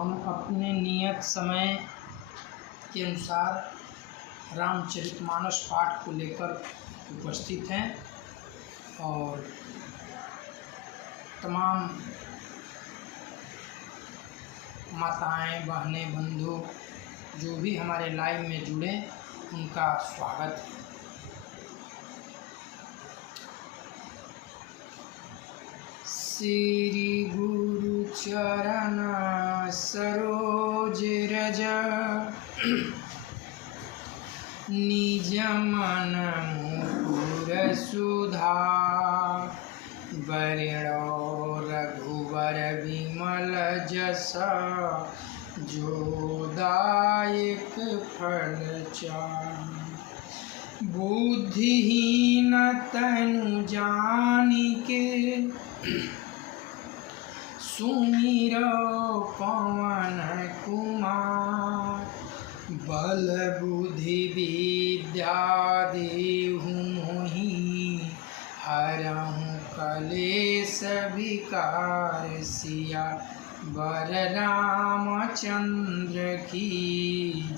हम अपने नियत समय के अनुसार रामचरितमानस पाठ को लेकर उपस्थित हैं और तमाम माताएं, बहनें, बंधु जो भी हमारे लाइव में जुड़े उनका स्वागत है। श्री गुरु चरण सरोज रज निज मन मुकुर सुधार वरणो रघुवर विमल जस जो दायक फल चार बुद्धिहीन तनु जानिके सुमिरो पवन कुमार बल बुद्धि विद्या देहु मोहि हरहु कलेश विकार सिया वर रामचंद्र की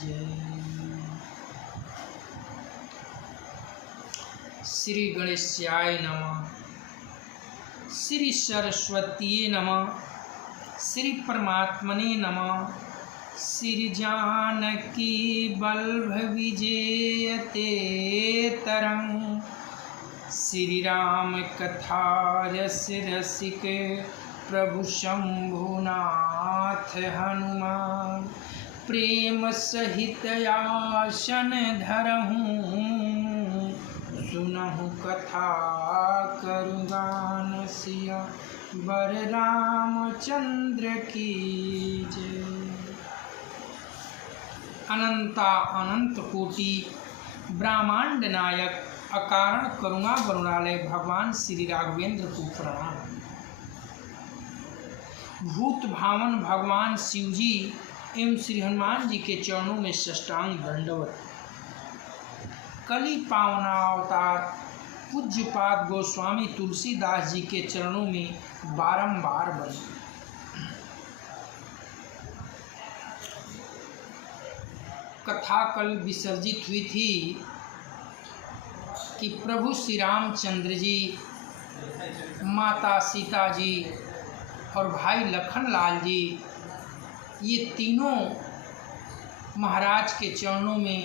जय। श्री गणेशाय नमः, श्री सरस्वतीये नमः, श्री परमात्मने नमः। श्री जानकी वल्लभ विजयते तरंग श्री राम कथा रस रसिक प्रभु शंभुनाथ हनुमान प्रेम सहित आसन धरहूँ सुनहु कथा करुगान सिया वर रामचंद्र की जय। अनंता अनंत कोटि ब्रह्मांड नायक अकारण करुणा वरुणालय भगवान श्री राघवेंद्र को प्रणाम। भूत भावन भगवान शिव जी एवं श्री हनुमान जी के चरणों में साष्टांग दंडवत। कली पावना अवतार पूज्यपाद गोस्वामी तुलसीदास जी के चरणों में बारंबार बने। कथा कल विसर्जित हुई थी कि प्रभु श्री रामचंद्र जी, माता सीता जी और भाई लखनलाल जी ये तीनों महाराज के चरणों में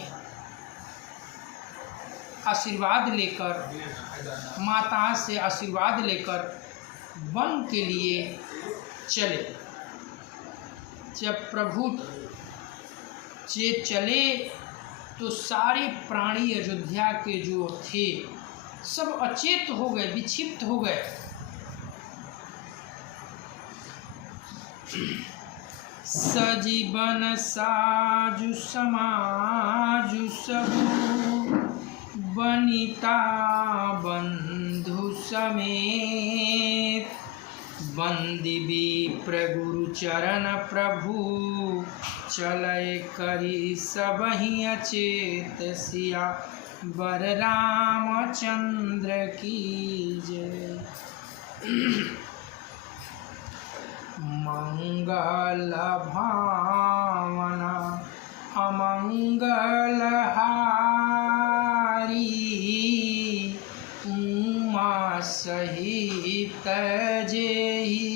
आशीर्वाद लेकर, माता से आशीर्वाद लेकर वन के लिए चले। जब प्रभु जे चले तो सारे प्राणी अयोध्या के जो थे सब अचेत हो गए, विक्षिप्त हो गए। सजीवन साजु समाजु सबु वनिता बंधु समेत बंदी विप्र गुरु चरण प्रभु चलय करी सबहि अचेत सिया वर रामचंद्र की जय। मंगल भावना अमंगल हारी उमा सहित जेहि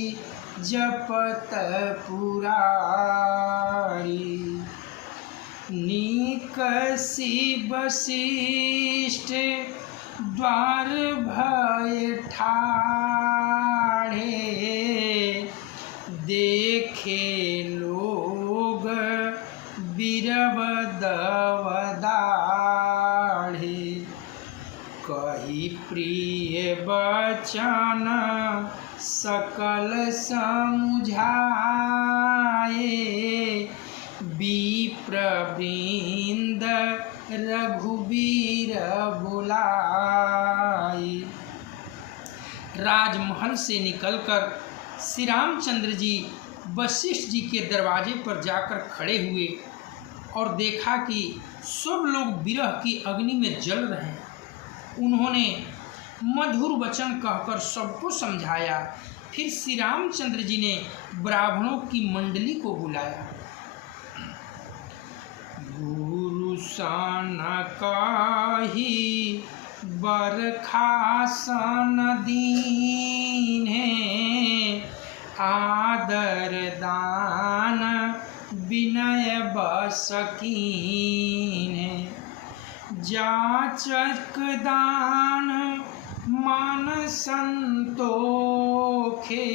जपत पुरारी निकसी वशिष्ठ द्वार भय ठाढ़े देखे लोग बिरब दवदाढ़े कही प्रिय बचन सकल समझाए विप्रवृंद रघुबीर बुलाए। राजमहल से निकलकर श्री रामचंद्र जी वशिष्ठ जी के दरवाजे पर जाकर खड़े हुए और देखा कि सब लोग विरह की अग्नि में जल रहे हैं। उन्होंने मधुर वचन कहकर सबको समझाया फिर श्री रामचंद्र जी ने ब्राह्मणों की मंडली को बुलाया। गुरु सन काही बरखासन दीन्हे, आदर दान विनय बस कीन्हे। जाचक दान मन संतोखे,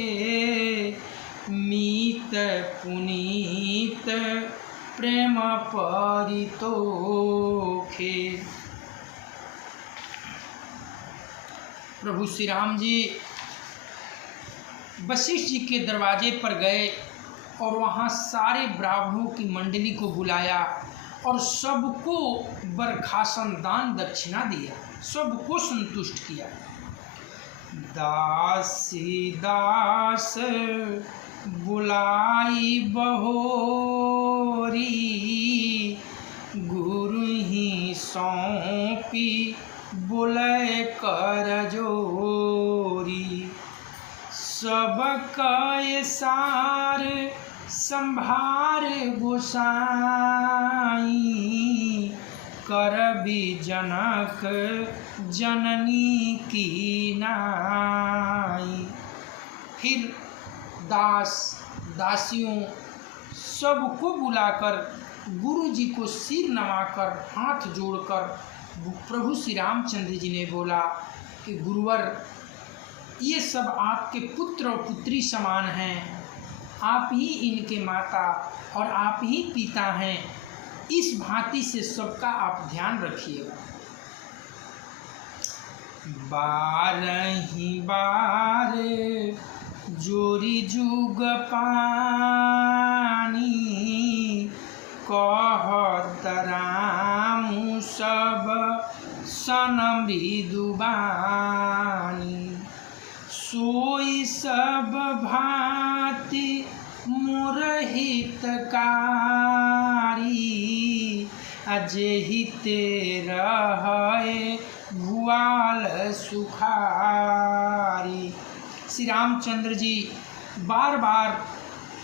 मीत पुनीत प्रेम परितोखे। प्रभु श्री राम जी वशिष्ठ जी के दरवाजे पर गए और वहाँ सारे ब्राह्मणों की मंडली को बुलाया और सबको बरखासन दान दक्षिणा दिया, सबको संतुष्ट किया। दासी दास बुलाई बहोरी, गुरु ही सौंपी बुलय कर जोरी। सब कय सार संभार गोसाई, करबी जनक जननी की नाई। फिर दास दासियों सबको बुलाकर गुरु जी को सिर नवाकर हाथ जोड़कर प्रभु श्री रामचंद्र जी ने बोला कि गुरुवर, ये सब आपके पुत्र और पुत्री समान हैं, आप ही इनके माता और आप ही पिता हैं, इस भांति से सबका आप ध्यान रखिएगा। बारही बार जोरी जुग पानी, कहत राम सब सन मृदुबानी। सोई सब भांति मोर हितकारी, अजेहि तेरा है भुआल सुखारी। श्री रामचंद्र जी बार बार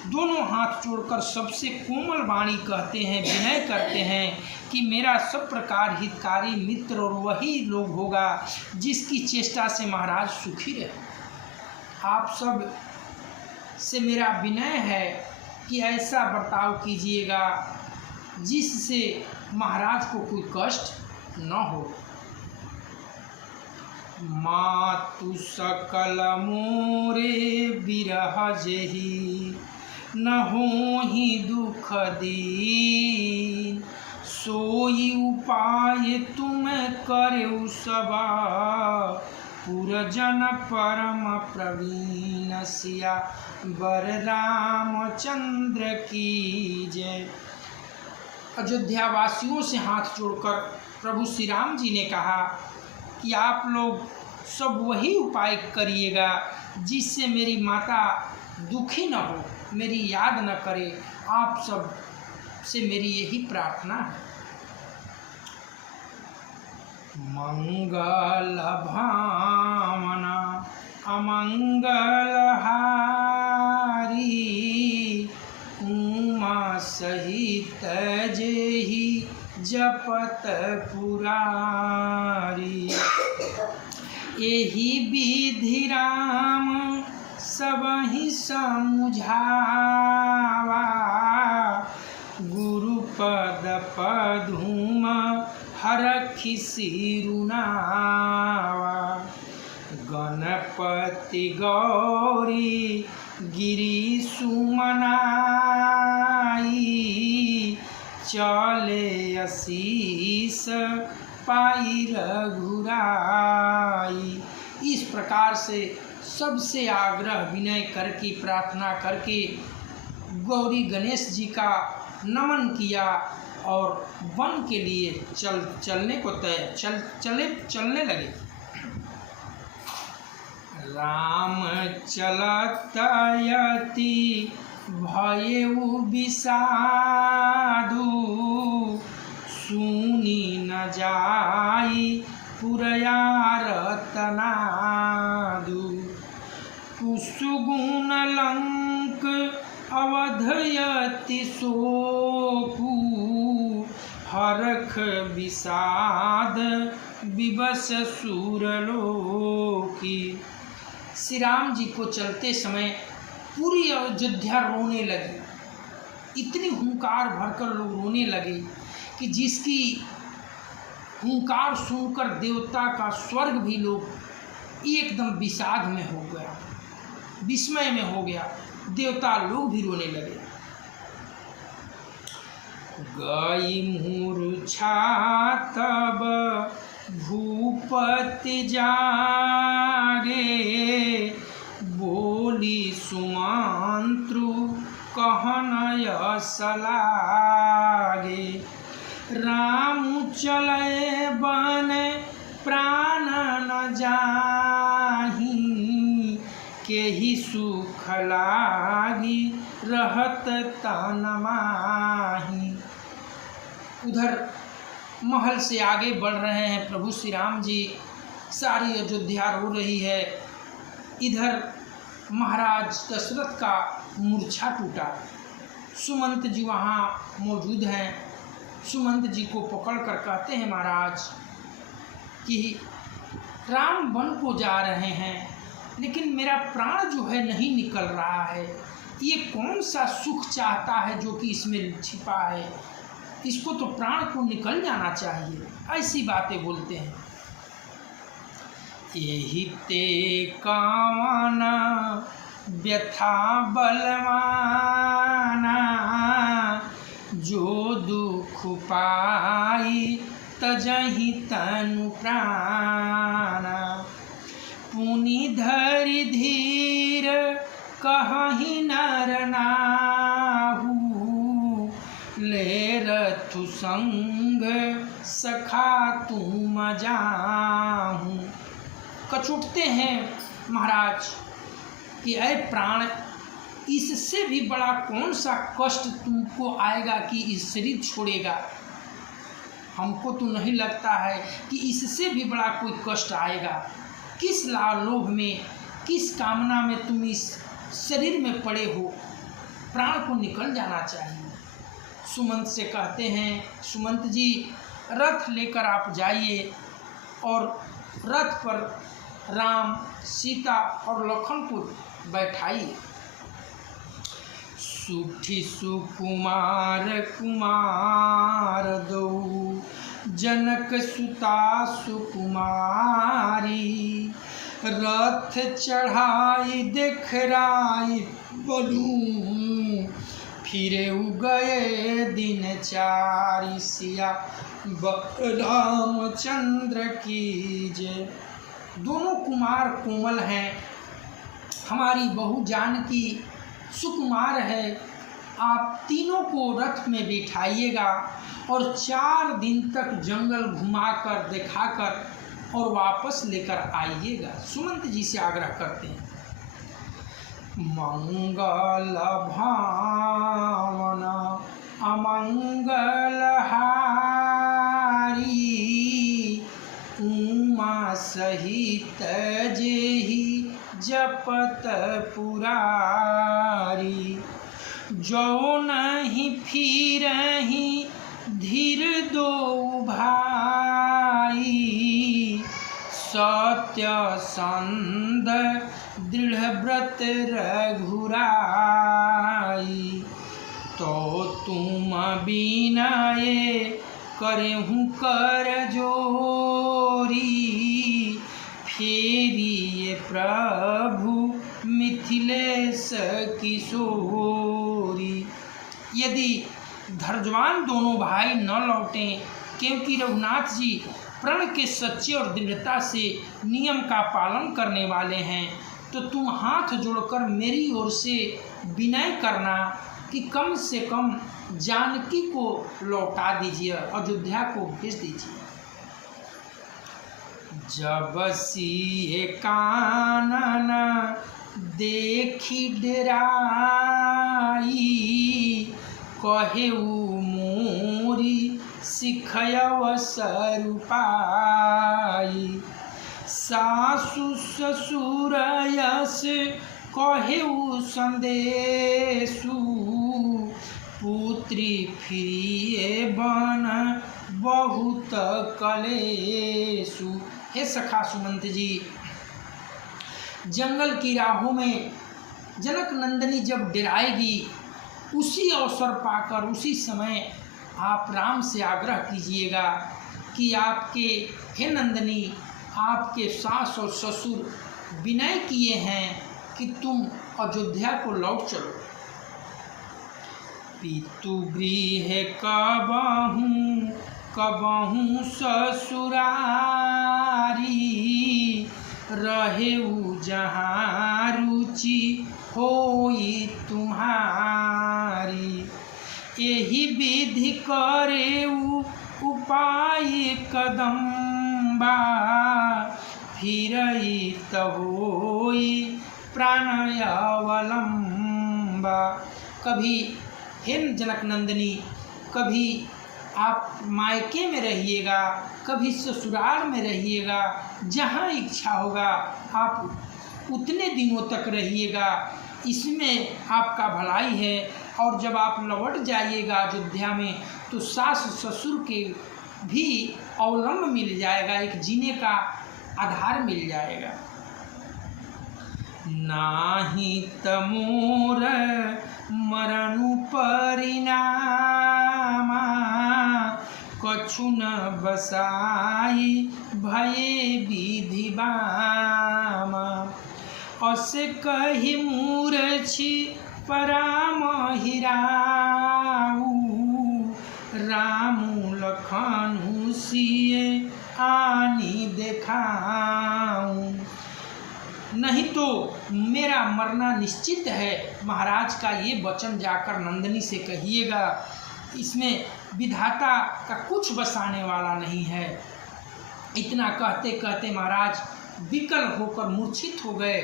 दोनों हाथ जोड़कर सबसे कोमल वाणी कहते हैं, विनय करते हैं कि मेरा सब प्रकार हितकारी मित्र और वही लोग होगा जिसकी चेष्टा से महाराज सुखी रहे। आप सब से मेरा विनय है कि ऐसा बर्ताव कीजिएगा जिससे महाराज को कोई कष्ट न हो। मातु सकल मोरे बिरह जेहि, न होहि दुख दीन। सोई उपाय तुम करऊ सबा, पुरजन परम प्रवीण। सिया बर रामचंद्र की जय। अयोध्या वासियों से हाथ जोड़कर प्रभु श्री राम जी ने कहा कि आप लोग सब वही उपाय करिएगा जिससे मेरी माता दुखी न हो, मेरी याद न करे। आप सब से मेरी यही प्रार्थना है। मंगल भावना अमंगल हारी, उमा सहित जेहि जपत पुरारी। एहि विधि राम सबहि समुझावा, गुरुपद पदुम हरखि सिरुनावा। गणपति गौरी गिरी सुमनाई, चले असीस पाई रघुराई। इस प्रकार से सबसे आग्रह विनय करके प्रार्थना करके गौरी गणेश जी का नमन किया और वन के लिए चलने लगे। राम चलत यति भयउ विषादु, सुनी न जाई पुरया रतनादु। कुसुगुण लंक अवधयति शोकु, हरख विषाद विवश सूरलोकी। श्री राम जी को चलते समय पूरी अयोध्या रोने लगी। इतनी हुंकार भरकर लोग रोने लगे कि जिसकी हुंकार सुनकर देवता का स्वर्ग भी लोग एकदम विषाद में हो गया, विस्मय में हो गया। देवता लोग भी रोने लगे। गई मूर्छा तब भूपति जागे, बोली सुमंत्रु कहन यस लागे। राम चले बन प्राण न जाही, केहि सुख लागी रहत तन माही। उधर महल से आगे बढ़ रहे हैं प्रभु श्री राम जी, सारी अयोध्या रो रही है। इधर महाराज दशरथ का मूर्छा टूटा। सुमंत जी वहाँ मौजूद हैं। सुमंत जी को पकड़कर कहते हैं महाराज कि राम वन को जा रहे हैं, लेकिन मेरा प्राण जो है नहीं निकल रहा है। ये कौन सा सुख चाहता है जो कि इसमें छिपा है? इसको तो प्राण को निकल जाना चाहिए। ऐसी बातें बोलते हैं। यही ते कामना व्यथा बलवाना, जो दुख पाई तजहि तनु प्राणा। पुनि धरि धीर कहहि नर नाहु, ले रथु संग सखा तुम जाहूँ। कछुटते हैं महाराज कि ऐ प्राण, इससे भी बड़ा कौन सा कष्ट तुमको आएगा कि इस शरीर छोड़ेगा? हमको तो नहीं लगता है कि इससे भी बड़ा कोई कष्ट आएगा। किस लोभ में, किस कामना में तुम इस शरीर में पड़े हो? प्राण को निकल जाना चाहिए। सुमंत से कहते हैं, सुमंत जी रथ लेकर आप जाइए और रथ पर राम, सीता और लखन को बैठाइए। सुठी सुकुमार कुमार दो, जनक सुता सुकुमारी। रथ चढ़ाई देखराई बलूं, फिरे गए दिन चारि। सिया रामचंद्र की जय। दोनों कुमार कोमल हैं। हमारी बहू जानकी सुकुमार है। आप तीनों को रथ में बिठाइएगा और 4 दिन तक जंगल घुमाकर दिखाकर और वापस लेकर आइएगा। सुमंत जी से आग्रह करते हैं। मंगल भावना अमंगल हारी, उमा सहित जेहि जपत पुरारी। जो नहीं फिरहि धीर दो भाई, सत्य संद दृढ़ व्रत रघुराई। तो तुम बिनय करहु कर जोरी, फेरिए प्रभु मिथिलेश किशोरी। यदि धैर्यवान दोनों भाई न लौटें, क्योंकि रघुनाथ जी प्रण के सच्चे और दृढ़ता से नियम का पालन करने वाले हैं, तो तुम हाथ जोड़कर मेरी ओर से विनय करना कि कम से कम जानकी को लौटा दीजिए, अयोध्या को भेज दीजिए। जब सिए कानन देखी डराई, कहेऊ मोरी सिखयव सरुपाई। सासु ससुर यस कहेउ संदेशु पुत्री फिरिए बन बहुत कलेशु। हे सखा सुमंत जी, जंगल की राहों में जनक नंदिनी जब डराएगी, उसी अवसर पाकर उसी समय आप राम से आग्रह कीजिएगा कि आपके, हे नंदिनी, आपके सास और ससुर विनय किए हैं कि तुम अयोध्या को लौट चलो। पितु गृह कबहूँ कबहूँ ससुरारी, रहेउ जहाँ रुचि होई तुम्हारी। एहि विधि करेउ उपाय कदम्बा, फिरई तहोई प्राणय अवलंबा। कभी हे जनक नंदिनी, कभी आप मायके में रहिएगा, कभी ससुराल में रहिएगा, जहाँ इच्छा होगा आप उतने दिनों तक रहिएगा, इसमें आपका भलाई है। और जब आप लौट जाइएगा अयोध्या में तो सास ससुर के भी अवलंब मिल जाएगा, एक जीने का आधार मिल जाएगा। नाही तमोर मरनु परिणामा, कछु न बसाई भये विधि बामा। असे कहि मूर्छि परामहि राऊ, रामु लखनु सिए आनी देखाऊं। नहीं तो मेरा मरना निश्चित है। महाराज का ये वचन जाकर नंदिनी से कहिएगा, इसमें विधाता का कुछ बसाने वाला नहीं है। इतना कहते कहते महाराज विकल होकर मूर्छित हो गए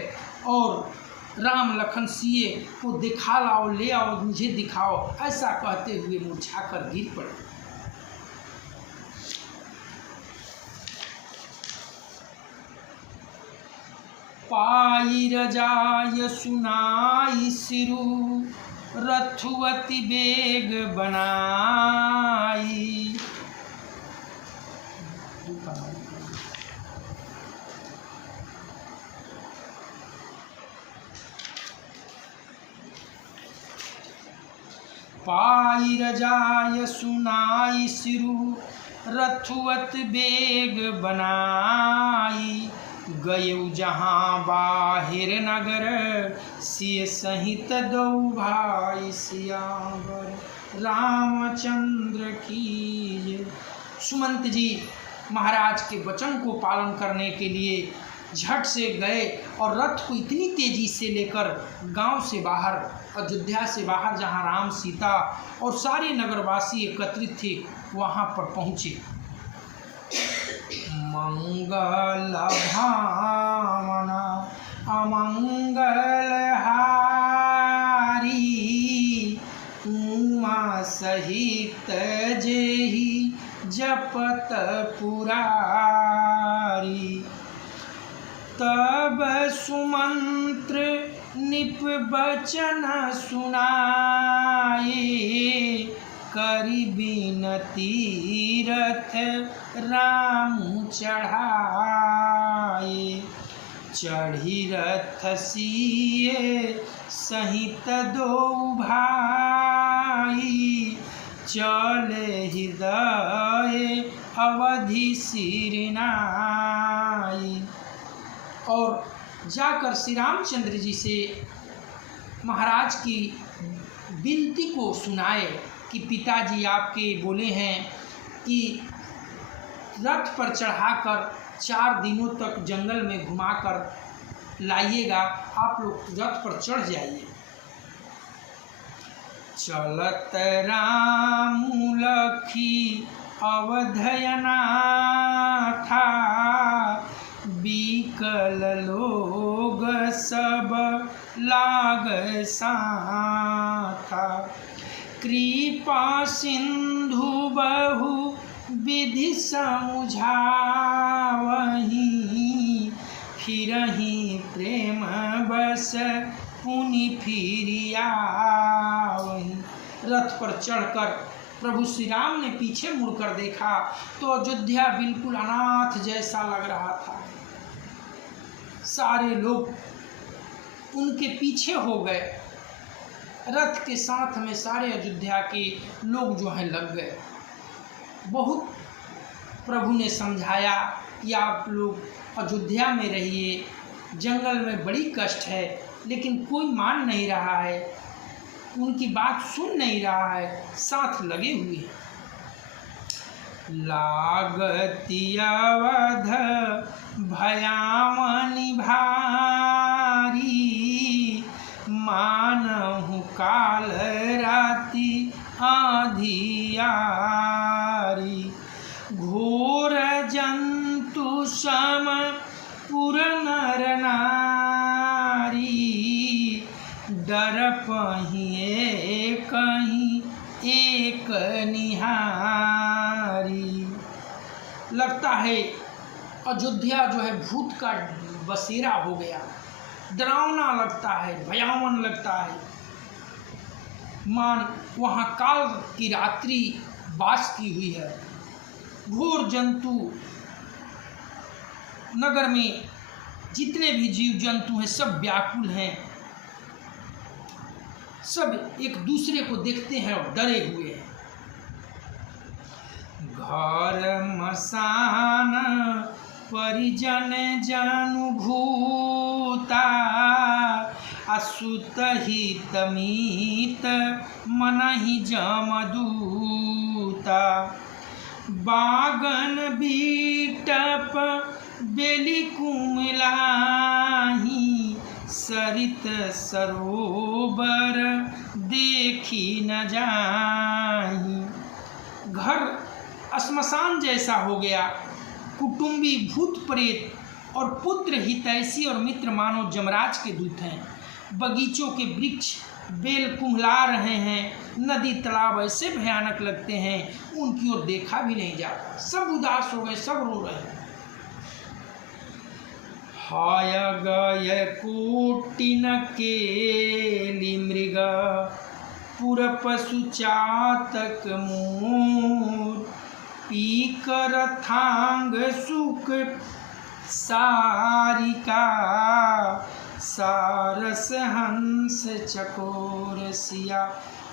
और राम लखन सिए को दिखा लाओ, ले आओ, मुझे दिखाओ, ऐसा कहते हुए मूर्छाकर गिर पड़े। पाई रजाय सुनाई सिरु, रथुवति बेग बनाई। पाई रजाय सुनाई सिरु, रथुवत बेग बनाई। गयउ जहाँ बाहिर नगर, सिय सहित दो भाई सियावर रामचंद्र की। सुमंत जी महाराज के वचन को पालन करने के लिए झट से गए और रथ को इतनी तेजी से लेकर गांव से बाहर, अयोध्या से बाहर, जहां राम सीता और सारे नगरवासी एकत्रित थे, वहां पर पहुंचे। मंगल भावना अमंगल हारी, उमा सहित जेहि जपत पुरारी। तब सुमंत्र निप बचन सुनाए, करि बिनती रथ राम चढ़ाए। चढ़ी रथ सिए सहित दो भाई, चले हृदय अवधि सिरनाई। और जाकर श्री रामचंद्र जी से महाराज की विनती को सुनाए कि पिताजी आपके बोले हैं कि रथ पर चढ़ाकर 4 दिनों तक जंगल में घुमाकर लाइएगा, आप लोग रथ पर चढ़ जाइए। चलत राम लखी अवधयना था, बिकल लोग सब लाग साथा। कृपा सिंधु बहु विधि समुझावही, फिरहि प्रेम बस पुनि फिरिया। रथ पर चढ़कर प्रभु श्री राम ने पीछे मुड़कर देखा तो अयोध्या बिल्कुल अनाथ जैसा लग रहा था। सारे लोग उनके पीछे हो गए, रथ के साथ में सारे अयोध्या के लोग जो हैं लग गए। बहुत प्रभु ने समझाया कि आप लोग अयोध्या में रहिए, जंगल में बड़ी कष्ट है, लेकिन कोई मान नहीं रहा है, उनकी बात सुन नहीं रहा है, साथ लगे हुए हैं। लागति अवध भयावनि भारी, मानहु काल राति आधियारी। घोर जंतु सम पुर नर नारी, डर पहिए कहीं एक निहारी। लगता है अयोध्या जो है भूत का बसेरा हो गया, डरावना लगता है, भयावन लगता है, मान वहाँ काल की रात्रि वास की हुई है। घोर जंतु, नगर में जितने भी जीव जंतु हैं सब व्याकुल हैं, सब एक दूसरे को देखते हैं और डरे हुए हैं। घर मसान परिजन जनुभूता, असुत हित मीत मनहि जमदूता। बागन बीटप बेली कुमलाही, सरित सरोवर देखी न जाही। घर श्मशान जैसा हो गया, कुटुंबी भूत प्रेत और पुत्र हितैषी और मित्र मानो जमराज के दूत हैं। बगीचों के वृक्ष बेल कुम्हला रहे हैं, नदी तालाब ऐसे भयानक लगते हैं उनकी ओर देखा भी नहीं जाता, सब उदास हो गए, सब रो रहे हैं। हाय गय कोटिन केली मृग, पुर पशु चातक मोर। पीकर थांग सुख सारिका, सारस हंस चकोर सिया।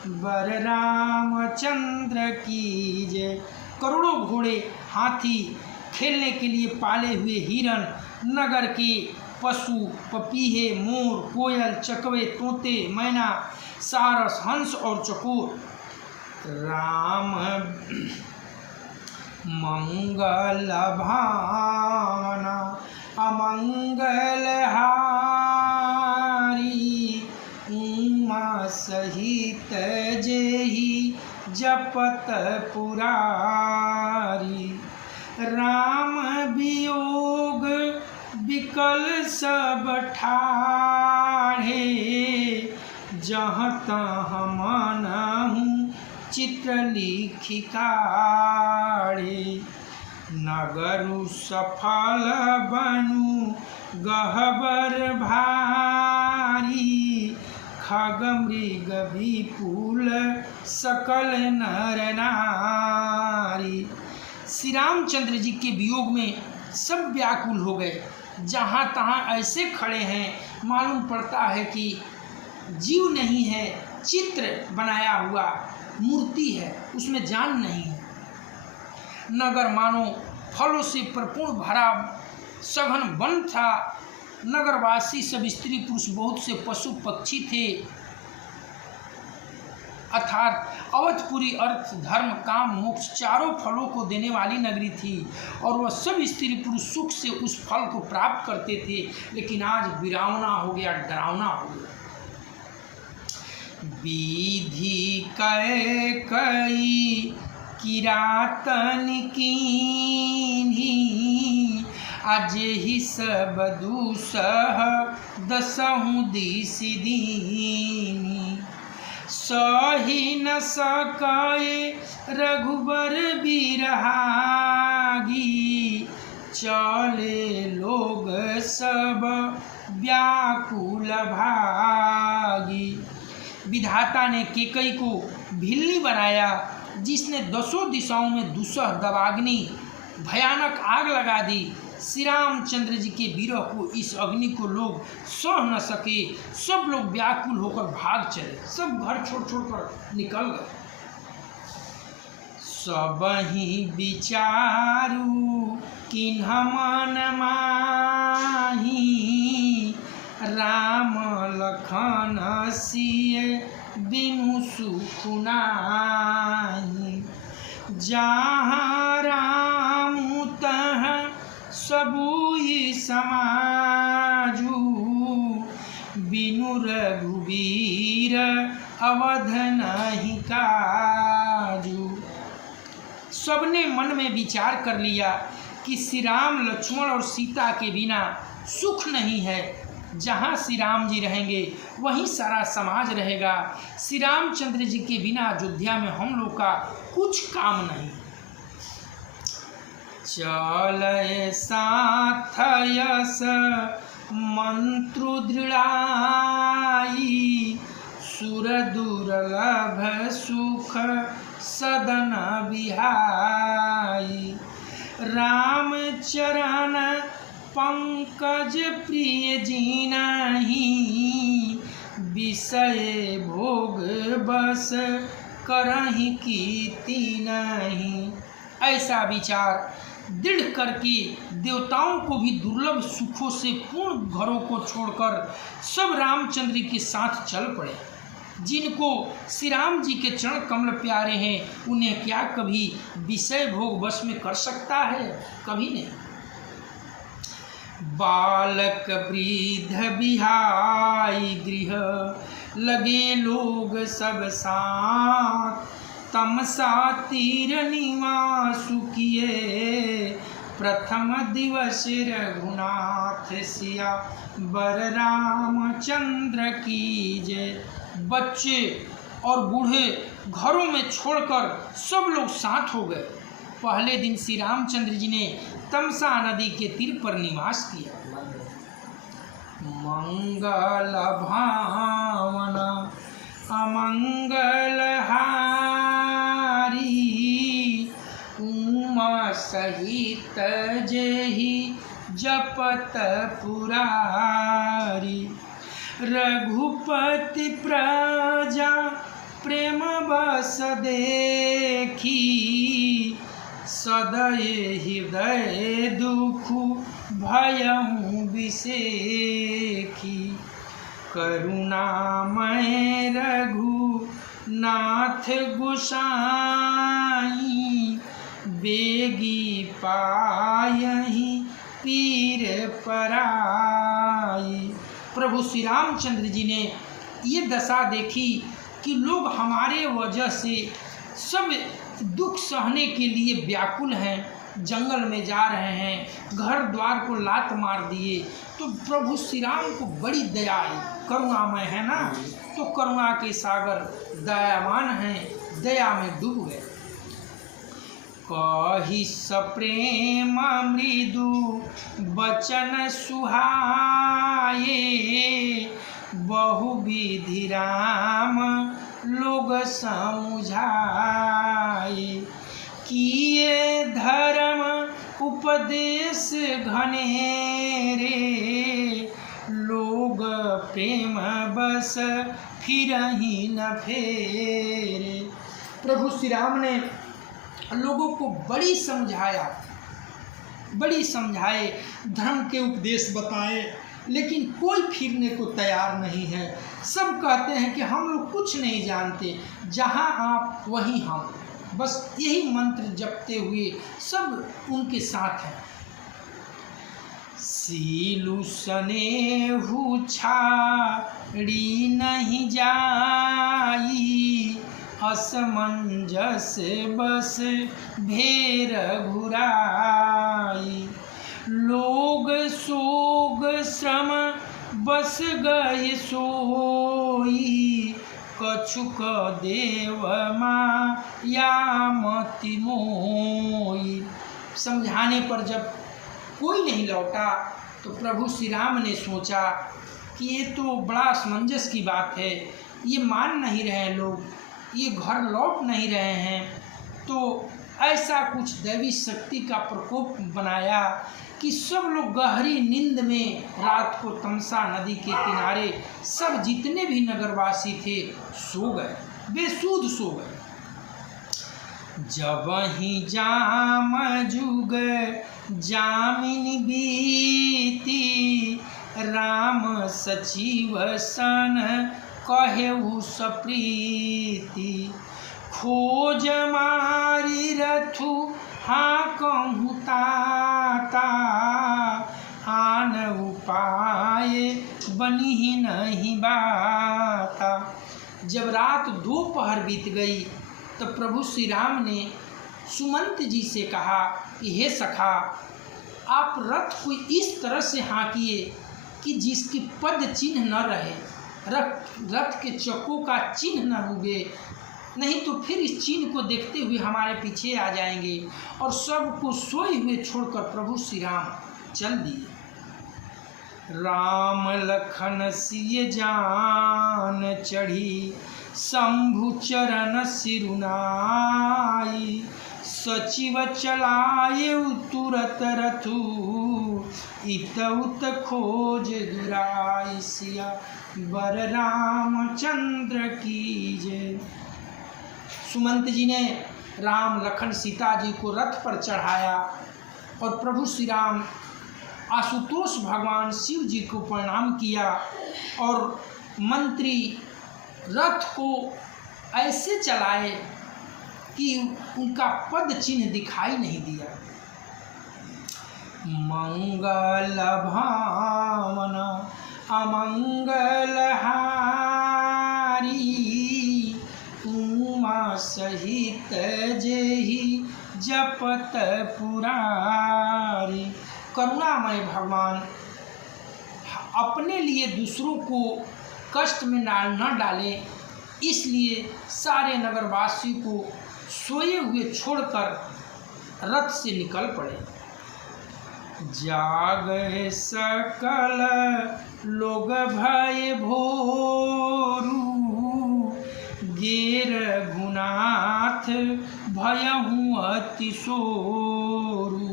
बर रामचंद्र की जय। करोड़ों घोड़े, हाथी, खेलने के लिए पाले हुए हिरण, नगर के पशु, पपीहे, मोर, कोयल, चकवे, तोते, मैना, सारस, हंस और चकोर। राम मंगल भावना अमंगल हारी। उमा सहित जेहि जपत पुरारी। राम वियोग विकल सब ठाढ़े, जहाँ तहाँ मनहु चित्र लिखि काढ़े। नगरु सफल बनु गहबर भारी, खग मृग विपुल सकल नर नारी। श्री रामचंद्र जी के वियोग में सब व्याकुल हो गए, जहाँ तहाँ ऐसे खड़े हैं मालूम पड़ता है कि जीव नहीं है, चित्र बनाया हुआ मूर्ति है, उसमें जान नहीं है। नगर मानो फलों से परिपूर्ण भरा सघन वन था। नगरवासी सब स्त्री पुरुष, बहुत से पशु पक्षी थे। अर्थात अवधपुरी अर्थ धर्म काम मोक्ष चारों फलों को देने वाली नगरी थी और वह सब स्त्री पुरुष सुख से उस फल को प्राप्त करते थे। लेकिन आज विरावना हो गया, डरावना हो गया। विधि कै कई किरातन कीन्ही, अजेहि सब दूसह दसहु दिसि दीनी। सही न सकाए रघुबर बिरहागी, चले लोग सब व्याकुल भागी। विधाता ने केकई को भिल्ली बनाया, जिसने 10 दिशाओं में दूसह दवाग्नि भयानक आग लगा दी। श्री रामचंद्र जी के विरह को, इस अग्नि को लोग सह न सके, सब लोग व्याकुल होकर भाग चले, सब घर छोड़ कर निकल गए। सबहि विचारू किन्ह मन माही, राम लखन सिय बिनु सुख नाहि। जहाँ राम तहाँ सबुई समाजू, बिनु रघुबीर अवध नहीं काजू। सबने मन में विचार कर लिया कि श्री राम, लक्ष्मण और सीता के बिना सुख नहीं है। जहाँ श्री राम जी रहेंगे वहीं सारा समाज रहेगा। श्री रामचंद्र जी के बिना अयोध्या में हम लोग का कुछ काम नहीं। चलय साथ यस मंत्रु दृढ़ाई, सुर दुर्लभ सुख सदन बिहाई। राम चरण पंकज प्रिय जीनाहि, विषय भोग बस करहि कीति नहीं। ऐसा विचार दृढ़ करके देवताओं को भी दुर्लभ सुखों से पूर्ण घरों को छोड़कर सब रामचंद्र के साथ चल पड़े। जिनको श्री राम जी के चरण कमल प्यारे हैं, उन्हें क्या कभी विषय भोग वश में कर सकता है? कभी नहीं। बालक वृद्ध बिहाई गृह, लगे लोग सब साथ। तमसा तीर निवासु किए, प्रथम दिवस रघुनाथ सिया बर रामचंद्र की जय। बच्चे और बूढ़े घरों में छोड़कर सब लोग साथ हो गए। पहले दिन श्री रामचंद्र जी ने तमसा नदी के तीर पर निवास किया। मंगल भावना अमंगल हारी, उमा सहित जेहि जपत पुरारी। रघुपति प्रजा प्रेम बस देखी, सदय हृदय दुख भयं विसेखी। करुणामय रघुनाथ गोसाई, बेगी पायहि पीर पराई। प्रभु श्री रामचंद्र जी ने ये दशा देखी कि लोग हमारे वजह से सब दुख सहने के लिए व्याकुल हैं, जंगल में जा रहे हैं, घर द्वार को लात मार दिए। तो प्रभु श्री राम को बड़ी दया आई, करुणामय है ना, तो करुणा के सागर दयावान हैं, दया में डूब गए। कहि सप्रेम मृदु बचन सुहाए, बहुविधि राम लोग समुझाए। किए धर्म उपदेश घनेरे, लोग प्रेम बस फिरहि न फेरे। प्रभु श्री राम ने लोगों को बड़ी समझाए, धर्म के उपदेश बताए, लेकिन कोई फिरने को तैयार नहीं है। सब कहते हैं कि हम लोग कुछ नहीं जानते, जहाँ आप वहीं हम, बस यही मंत्र जपते हुए सब उनके साथ हैं। सीलु सनेहु छाड़ी नहीं जाई, असमंजस बस भेर घुराई। लोग सोग श्रम बस गए सोई, कछुक देव माया मति मोई। समझाने पर जब कोई नहीं लौटा तो प्रभु श्री राम ने सोचा कि ये तो बड़ा असमंजस की बात है, ये मान नहीं रहे हैं लोग, ये घर लौट नहीं रहे हैं। तो ऐसा कुछ दैवी शक्ति का प्रकोप बनाया कि सब लोग गहरी नींद में रात को तमसा नदी के किनारे सब जितने भी नगरवासी थे सो गए, बेसुध सो गए। जब ही जाम जुग जामिन बीती, राम सचिव सन कहेउ सप्रीति, खोज मारी रथु हाँ कहूँ ताता, आन उपाय बनी ही नहीं बाता। जब रात दोपहर बीत गई तो प्रभु श्री राम ने सुमंत जी से कहा कि हे सखा, आप रथ को इस तरह से हाँकिए कि जिसकी पद चिन्ह न रहे, रथ के चक्कों का चिन्ह न रुके, नहीं तो फिर इस चिन्ह को देखते हुए हमारे पीछे आ जाएंगे। और सबको सोए हुए छोड़कर प्रभु श्री राम चल दिए। राम लखन सिय जान चढ़ी, शंभु चरण सिरुनाई, सचिव चलाए तुरत रथु, इत उत खोज दुराई, सिया बर रामचंद्र की जय। सुमंत जी ने राम लखन सीता जी को रथ पर चढ़ाया और प्रभु श्री राम आशुतोष भगवान शिव जी को प्रणाम किया और मंत्री रथ को ऐसे चलाए कि उनका पद चिन्ह दिखाई नहीं दिया। मंगल भावना अमंगल हारी, उमा सहित जेहि जपत पुरारी। करुणामय भगवान अपने लिए दूसरों को कष्ट में न डालें, इसलिए सारे नगरवासी को सोए हुए छोड़कर रथ से निकल पड़े। जागे सकल लोग भय भोरू, गेर गुनाथ भयहु अति सोरू,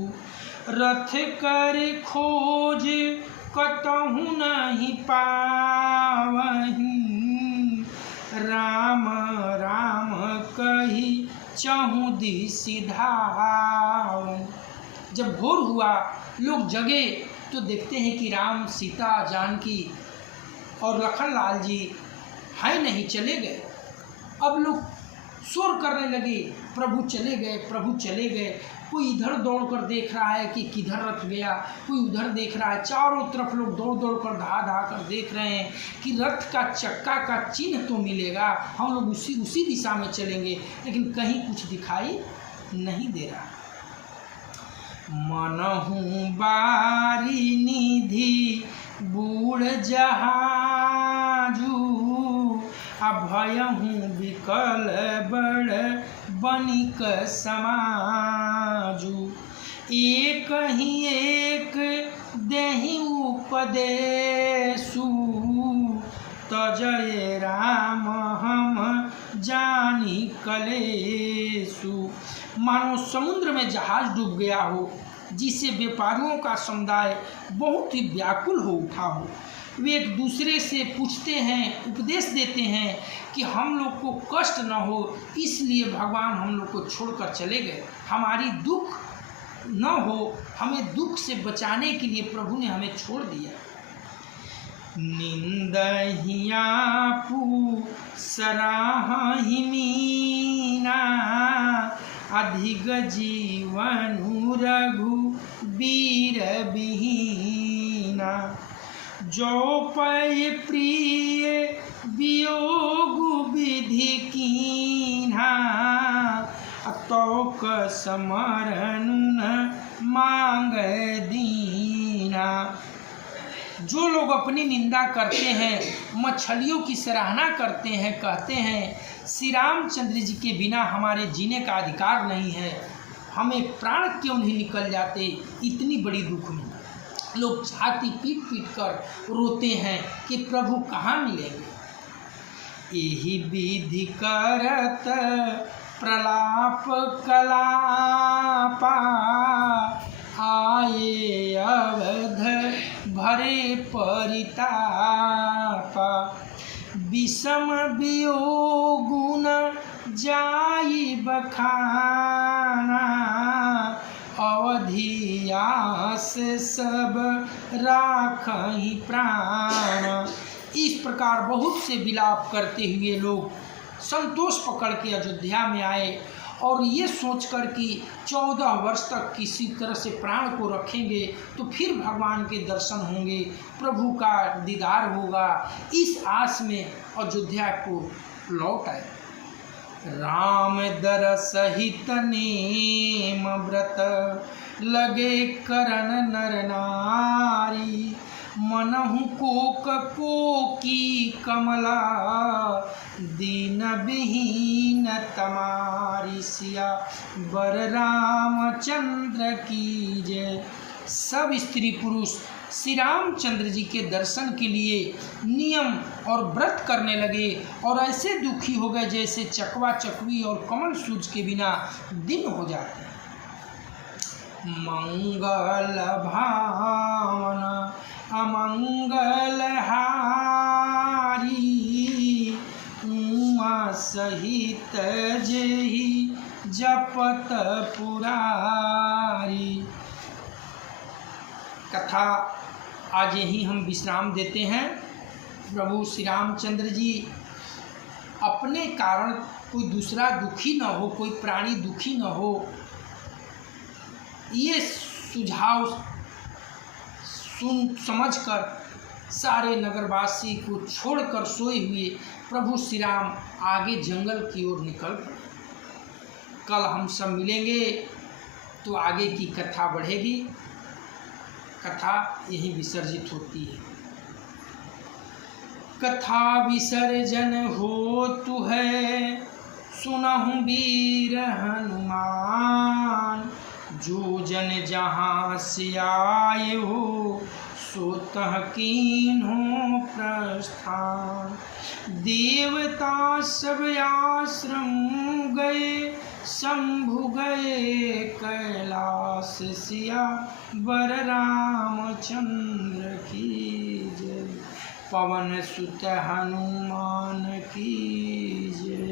रथ कर खोज कतहु नहीं पावहीं, राम राम कही चहु दिसि धावन्। जब भोर हुआ, लोग जगे तो देखते हैं कि राम सीता जानकी और लखनलाल जी हैं नहीं, चले गए। अब लोग शोर करने लगे, प्रभु चले गए, प्रभु चले गए। कोई इधर दौड़कर देख रहा है कि किधर रथ गया, कोई उधर देख रहा है। चारों तरफ लोग दौड़ दौड़ कर धा धा कर देख रहे हैं कि रथ का चक्का का चिन्ह तो मिलेगा, हम लोग उसी दिशा में चलेंगे, लेकिन कहीं कुछ दिखाई नहीं दे रहा। मनहु बारी निधि बूढ़ जहाजू, अभयहु विकल बड़ बनिक समाजू, एक ही एक देहि उपदेशु, तजय राम हम जानी कलेशु। मानो समुद्र में जहाज डूब गया हो, जिससे व्यापारियों का समुदाय बहुत ही व्याकुल हो उठा हो। वे एक दूसरे से पूछते हैं, उपदेश देते हैं कि हम लोग को कष्ट न हो, इसलिए भगवान हम लोग को छोड़कर चले गए, हमारी दुख न हो, हमें दुख से बचाने के लिए प्रभु ने हमें छोड़ दिया। निंदहिया पू सराहि मीना, अधिक जीवनु रघु बीर बिहीना, जो पय प्रिय वियोग विधि कीन्हा, तौक समरन मांग दीना। जो लोग अपनी निंदा करते हैं, मछलियों की सराहना करते हैं, कहते हैं श्री रामचंद्र जी के बिना हमारे जीने का अधिकार नहीं है, हमें प्राण क्यों नहीं निकल जाते इतनी बड़ी दुख में। लोग छाती पीट पीट कर रोते हैं कि प्रभु कहाँ मिलेंगे। यही विधि करत प्रलाप कलापा, आए अवध भरे परितापा। विषम वियोगुन जाई बखाना, अवधियास सब राखहि प्राण। इस प्रकार बहुत से विलाप करते हुए लोग संतोष पकड़ के अयोध्या में आए और ये सोचकर कि 14 वर्ष तक किसी तरह से प्राण को रखेंगे तो फिर भगवान के दर्शन होंगे, प्रभु का दीदार होगा। इस आस में अयोध्या को लौट आए। राम दर सहित नेम व्रत, लगे करन नर नारी। मनहु कोक कोकी कमला, दीन विहीन तमारी। सिया बर रामचंद्र की जय। सब स्त्री पुरुष श्री रामचंद्र जी के दर्शन के लिए नियम और व्रत करने लगे और ऐसे दुखी हो गए जैसे चकवा चकवी और कमल सूरज के बिना दिन हो जाते हैं। मंगल भावना अमंगल हारी, उमा सहित जेहि जपत पुरारी। कथा आज यहीं हम विश्राम देते हैं। प्रभु श्री रामचंद्र जी अपने कारण कोई दूसरा दुखी न हो, कोई प्राणी दुखी न हो, ये सुझाव सुन समझकर सारे नगरवासी को छोड़कर सोए हुए प्रभु श्री राम आगे जंगल की ओर निकल पड़े। कल हम सब मिलेंगे तो आगे की कथा बढ़ेगी। कथा यही विसर्जित होती है। कथा विसर्जन हो तु है, सुनहु वीर हनुमान। जो जन जहाँ से आए हो, सो तह कीन्हो प्रस्थान। देवता सब आश्रम गए, शंभु गए कैलाश। सिया बर रामचंद्र की जय। पवन सुत हनुमान की जय।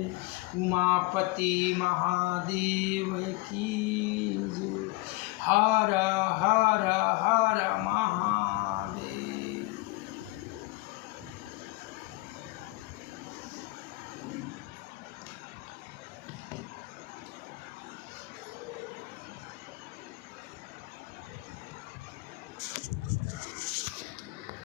उमापति महादेव की जय। हर हर हर महादेव।